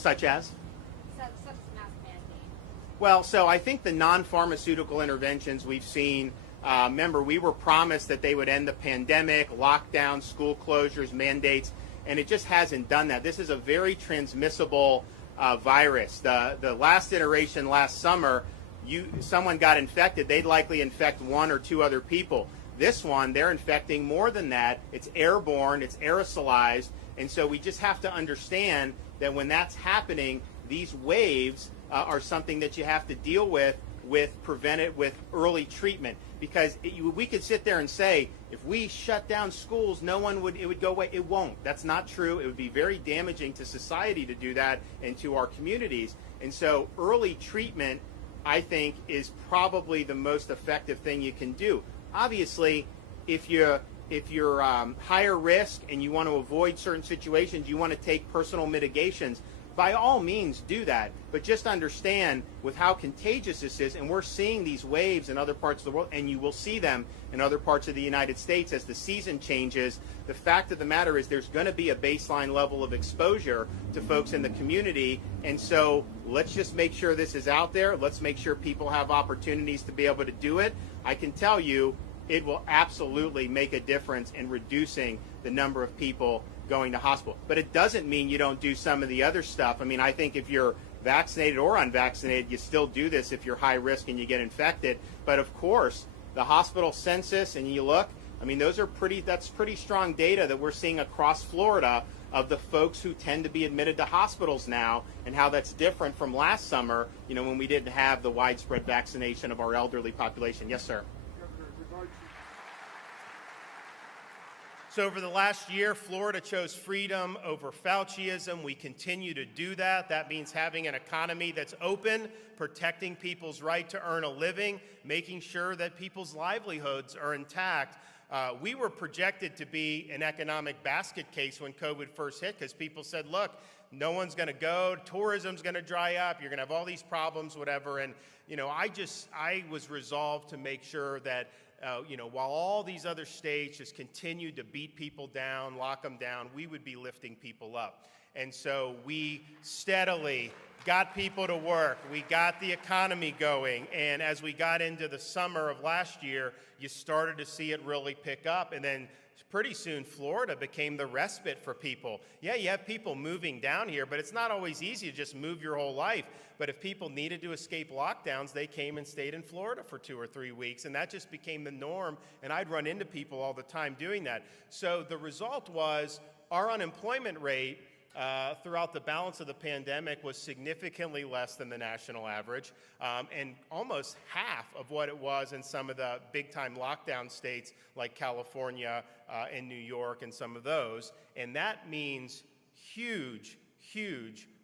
Such as? Such as mask mandate. Well, so I think the non-pharmaceutical interventions we've seen, remember, we were promised that they would end the pandemic, lockdowns, school closures, mandates, and it just hasn't done that. This is a very transmissible virus. The last iteration last summer, someone got infected, they'd likely infect 1 or 2 other people. This one, they're infecting more than that. It's airborne, it's aerosolized, and so we just have to understand that when that's happening, these waves are something that you have to deal with early treatment. Because we could sit there and say, if we shut down schools, it would go away. It won't. That's not true. It would be very damaging to society to do that and to our communities. And so early treatment, I think, is probably the most effective thing you can do. Obviously, if you're higher risk and you want to avoid certain situations, you want to take personal mitigations, by all means do that. But just understand with how contagious this is, and we're seeing these waves in other parts of the world, and you will see them in other parts of the United States as the season changes. The fact of the matter is there's going to be a baseline level of exposure to folks in the community, and so let's just make sure this is out there. Let's make sure people have opportunities to be able to do it. I can tell you it will absolutely make a difference in reducing the number of people going to hospital. But it doesn't mean you don't do some of the other stuff. I mean, I think if you're vaccinated or unvaccinated, you still do this if you're high risk and you get infected. But of course, the hospital census, and you look, I mean, that's pretty strong data that we're seeing across Florida of the folks who tend to be admitted to hospitals now, and how that's different from last summer, when we didn't have the widespread vaccination of our elderly population. Yes, sir. So over the last year, Florida chose freedom over Fauciism. We continue to do that. That means having an economy that's open, protecting people's right to earn a living, making sure that people's livelihoods are intact. We were projected to be an economic basket case when COVID first hit, because people said, look, no one's going to go, tourism's going to dry up, you're going to have all these problems, whatever. And, I was resolved to make sure that while all these other states just continued to beat people down, lock them down, we would be lifting people up. And so we steadily got people to work. We got the economy going. And as we got into the summer of last year, you started to see it really pick up. And then pretty soon, Florida became the respite for people. Yeah, you have people moving down here, but it's not always easy to just move your whole life. But if people needed to escape lockdowns, they came and stayed in Florida for 2 or 3 weeks, and that just became the norm, and I'd run into people all the time doing that. So the result was our unemployment rate throughout the balance of the pandemic was significantly less than the national average, and almost half of what it was in some of the big-time lockdown states like California and New York and some of those. And that means huge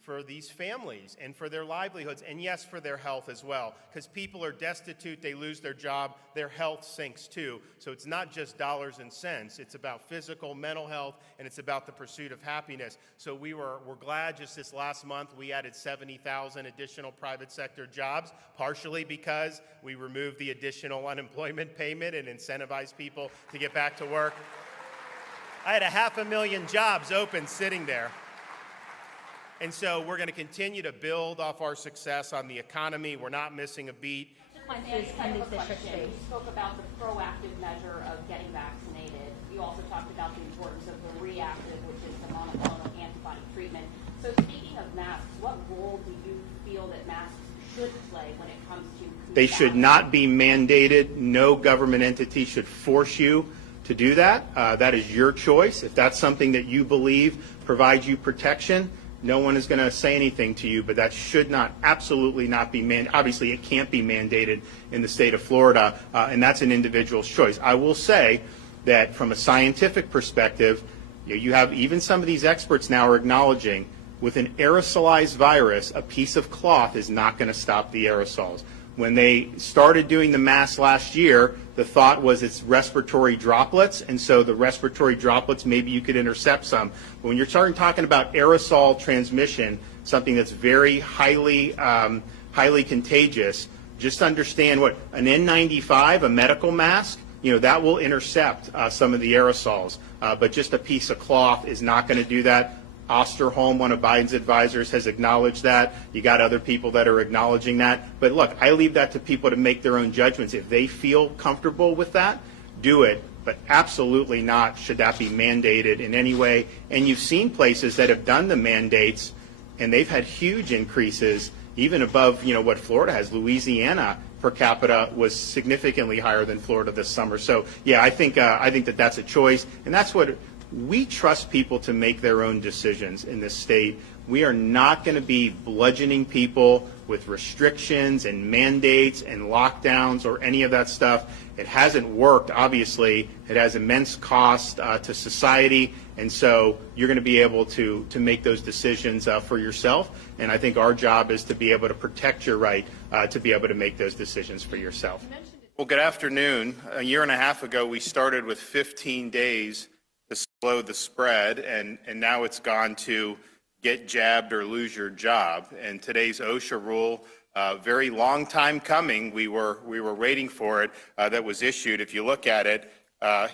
for these families and for their livelihoods, and yes, for their health as well, because people are destitute, they lose their job, their health sinks too. So it's not just dollars and cents, it's about physical, mental health, and it's about the pursuit of happiness. So we're glad just this last month we added 70,000 additional private sector jobs, partially because we removed the additional unemployment payment and incentivized people to get back to work. I had 500,000 jobs open sitting there. And so we're going to continue to build off our success on the economy. We're not missing a beat. You spoke about the proactive measure of getting vaccinated. You also talked about the importance of the reactive, which is the monoclonal antibody treatment. So speaking of masks, what role do you feel that masks should play when it comes to... They should not be mandated. No government entity should force you to do that. That is your choice. If that's something that you believe provides you protection, no one is going to say anything to you, but that should absolutely not be mandated. Obviously, it can't be mandated in the state of Florida, and that's an individual's choice. I will say that from a scientific perspective, you have even some of these experts now are acknowledging with an aerosolized virus, a piece of cloth is not going to stop the aerosols. When they started doing the masks last year, the thought was it's respiratory droplets, and so the respiratory droplets, maybe you could intercept some. But when you're talking about aerosol transmission, something that's very highly contagious, just understand what an N95, a medical mask, that will intercept some of the aerosols. But just a piece of cloth is not going to do that. Osterholm, one of Biden's advisors, has acknowledged that. You got other people that are acknowledging that. But look, I leave that to people to make their own judgments. If they feel comfortable with that, do it. But absolutely not should that be mandated in any way. And you've seen places that have done the mandates, and they've had huge increases, even above, what Florida has. Louisiana per capita was significantly higher than Florida this summer. So, yeah, I think that that's a choice, and that's what we trust people to make their own decisions in this state. We are not going to be bludgeoning people with restrictions and mandates and lockdowns or any of that stuff. It hasn't worked, obviously. It has immense cost to society, and so you're going to be able to make those decisions for yourself. And I think our job is to be able to protect your right to be able to make those decisions for yourself. Well, good afternoon. A year and a half ago, we started with 15 days to slow the spread, and now it's gone to get jabbed or lose your job. And today's OSHA rule, very long time coming. We were waiting for it. That was issued. If you look at it,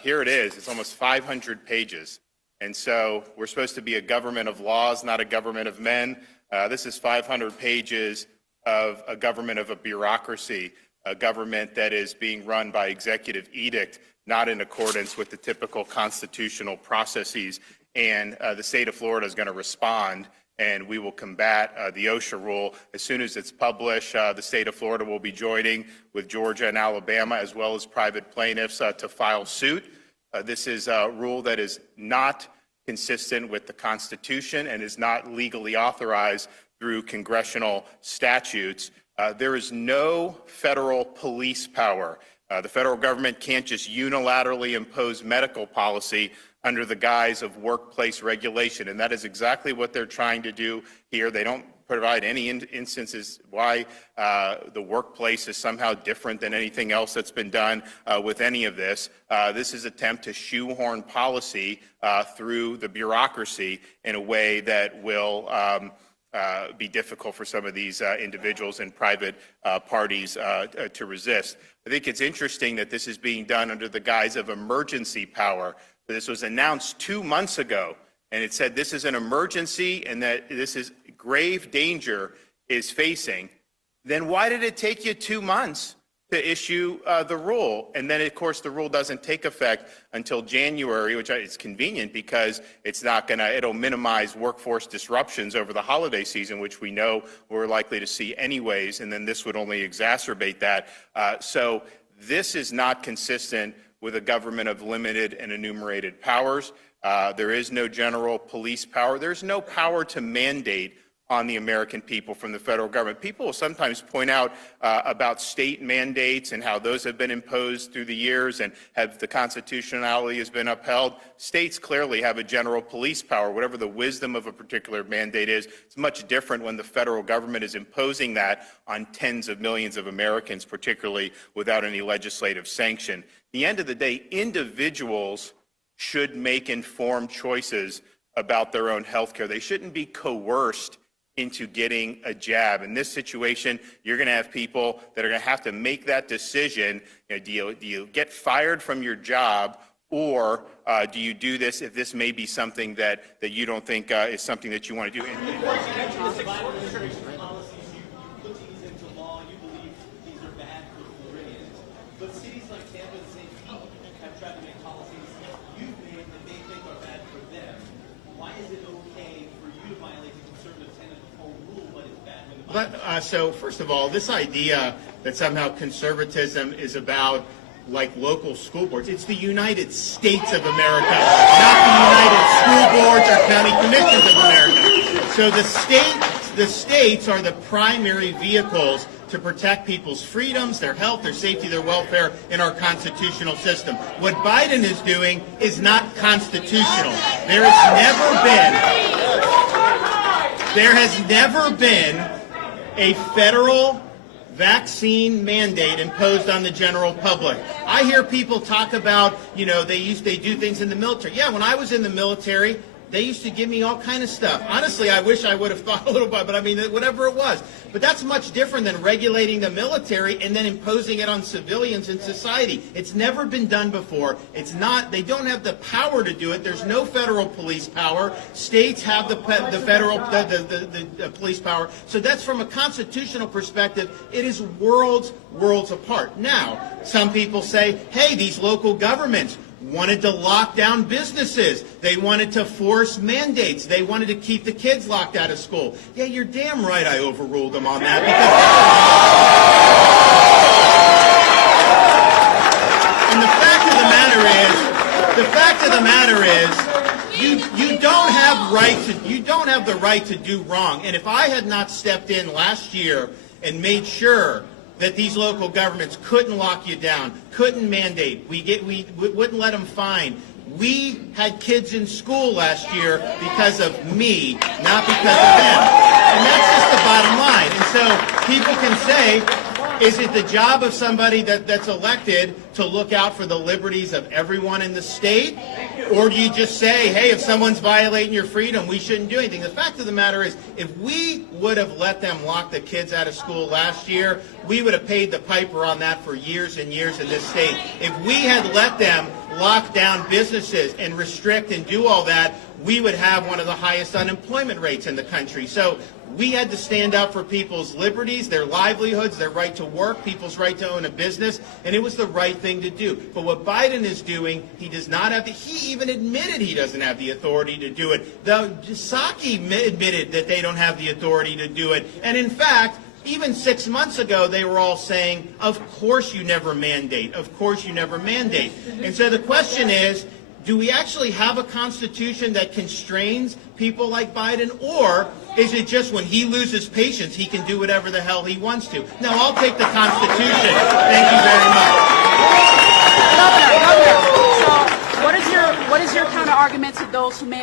here it is. It's almost 500 pages. And so we're supposed to be a government of laws, not a government of men. This is 500 pages of a government of a bureaucracy, a government that is being run by executive edict, not in accordance with the typical constitutional processes. And the state of Florida is going to respond, and we will combat the OSHA rule as soon as it's published. The state of Florida will be joining with Georgia and Alabama, as well as private plaintiffs, to file suit. This is a rule that is not consistent with the Constitution and is not legally authorized through congressional statutes. There is no federal police power. The federal government can't just unilaterally impose medical policy under the guise of workplace regulation, and that is exactly what they're trying to do here. They don't provide any instances why the workplace is somehow different than anything else that's been done with any of this. This is an attempt to shoehorn policy through the bureaucracy in a way that will be difficult for some of these individuals and private parties to resist. I think it's interesting that this is being done under the guise of emergency power. This was announced 2 months ago, and it said this is an emergency and that this is grave danger is facing. Then why did it take you 2 months to issue the rule? And then, of course, the rule doesn't take effect until January, which is convenient because it's not going to, it'll minimize workforce disruptions over the holiday season, which we know we're likely to see anyways, and then this would only exacerbate that. So this is not consistent with a government of limited and enumerated powers. There is no general police power. There's no power to mandate on the American people from the federal government. People will sometimes point out about state mandates and how those have been imposed through the years and have the constitutionality has been upheld. States clearly have a general police power. Whatever the wisdom of a particular mandate is, it's much different when the federal government is imposing that on tens of millions of Americans, particularly without any legislative sanction. At the end of the day, individuals should make informed choices about their own health care. They shouldn't be coerced into getting a jab. In this situation, you're going to have people that are going to have to make that decision. Do you get fired from your job, or do you do this if this may be something that you don't think is something that you want to do? But cities like Tampa and St. Pete have tried to make policies you've made that they think are bad for them. Why is it okay for you to violate the conservative tenet of home rule, but it's bad when the So first of all, this idea that somehow conservatism is about like local school boards, it's the United States of America, not the United School Boards or County Commissions of America. So the states are the primary vehicles to protect people's freedoms, their health, their safety, their welfare in our constitutional system. What Biden is doing is not constitutional. There has never been a federal vaccine mandate imposed on the general public. I hear people talk about, they do things in the military. Yeah, when I was in the military, They used to give me all kind of stuff. Honestly, I wish I would have thought a little bit, but I mean, whatever it was. But that's much different than regulating the military and then imposing it on civilians in society. It's never been done before. It's not, they don't have the power to do it. There's no federal police power. States have the federal police power. So that's from a constitutional perspective, it is worlds apart. Now, some people say, hey, these local governments wanted to lock down businesses. They wanted to force mandates. They wanted to keep the kids locked out of school. Yeah, you're damn right I overruled them on that. And the fact of the matter is, you don't have the right to do wrong. And if I had not stepped in last year and made sure that these local governments couldn't lock you down, couldn't mandate, we wouldn't let them fine. We had kids in school last year because of me, not because of them. And that's just the bottom line. And so people can say, is it the job of somebody that's elected to look out for the liberties of everyone in the state? Or do you just say, hey, if someone's violating your freedom, we shouldn't do anything? The fact of the matter is, if we would have let them lock the kids out of school last year, we would have paid the piper on that for years and years in this state. If we had let them lock down businesses and restrict and do all that, we would have one of the highest unemployment rates in the country. So we had to stand up for people's liberties, their livelihoods, their right to work, people's right to own a business, and it was the right thing to do. But what Biden is doing, he does not have he even admitted he doesn't have the authority to do it. The Psaki admitted that they don't have the authority to do it. And in fact, even 6 months ago, they were all saying, of course you never mandate. Of course you never mandate. And so the question is, do we actually have a constitution that constrains people like Biden, or is it just when he loses patience, he can do whatever the hell he wants to? No, I'll take the Constitution. Thank you very much. So what is your counter argument to those who may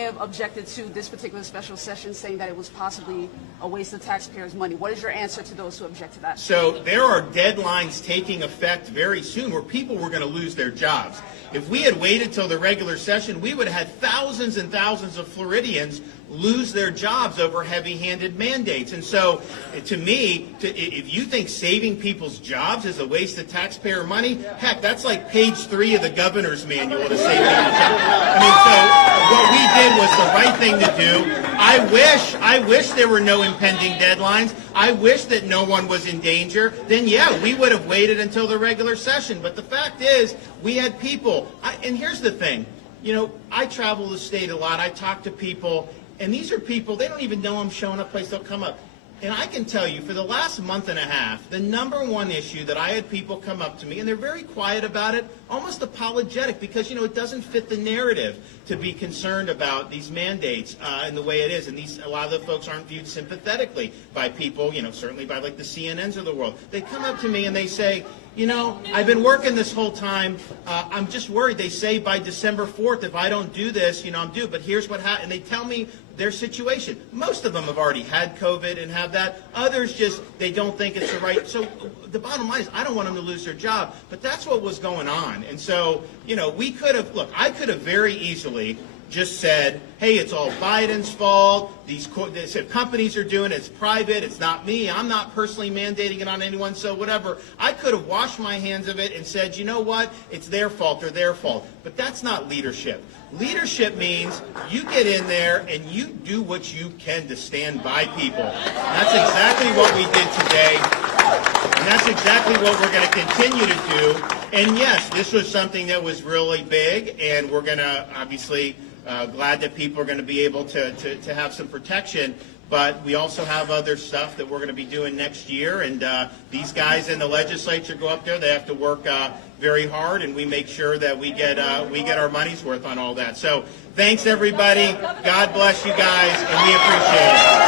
have objected to this particular special session, saying that it was possibly a waste of taxpayers' money? What is your answer to those who object to that? So there are deadlines taking effect very soon where people were going to lose their jobs. If we had waited till the regular session, we would have had thousands and thousands of Floridians lose their jobs over heavy-handed mandates. And so, to me, if you think saving people's jobs is a waste of taxpayer money, heck, that's like page 3 of the governor's manual to save people's jobs. I mean, so what we did was the right thing to do. I wish there were no impending deadlines. I wish that no one was in danger. Then, yeah, we would have waited until the regular session. But the fact is, we had people. And here's the thing. You know, I travel the state a lot. I talk to people. And these are people, they don't even know I'm showing up, place they'll come up. And I can tell you, for the last month and a half, the number one issue that I had people come up to me, and they're very quiet about it, almost apologetic, because, you know, it doesn't fit the narrative to be concerned about these mandates and the way it is. And a lot of the folks aren't viewed sympathetically by people, you know, certainly by like the CNNs of the world. They come up to me and they say, you know, I've been working this whole time. I'm just worried. They say by December 4th, if I don't do this, you know, I'm due. But here's what happened. And they tell me their situation. Most of them have already had COVID and have that. Others just, they don't think it's the right. So the bottom line is, I don't want them to lose their job. But that's what was going on. And so, you know, we could have, look, I could have very easily just said, hey, it's all Biden's fault. These companies are doing it. It's private. It's not me. I'm not personally mandating it on anyone. So whatever. I could have washed my hands of it and said, you know what? It's their fault or their fault. But that's not leadership. Leadership means you get in there and you do what you can to stand by people. That's exactly what we did today. And that's exactly what we're going to continue to do. And yes, this was something that was really big, and we're going to obviously glad that people are going to be able to have some protection. But we also have other stuff that we're going to be doing next year. And these guys in the legislature go up there. They have to work very hard, and we make sure that we get our money's worth on all that. So thanks, everybody. God bless you guys, and we appreciate it.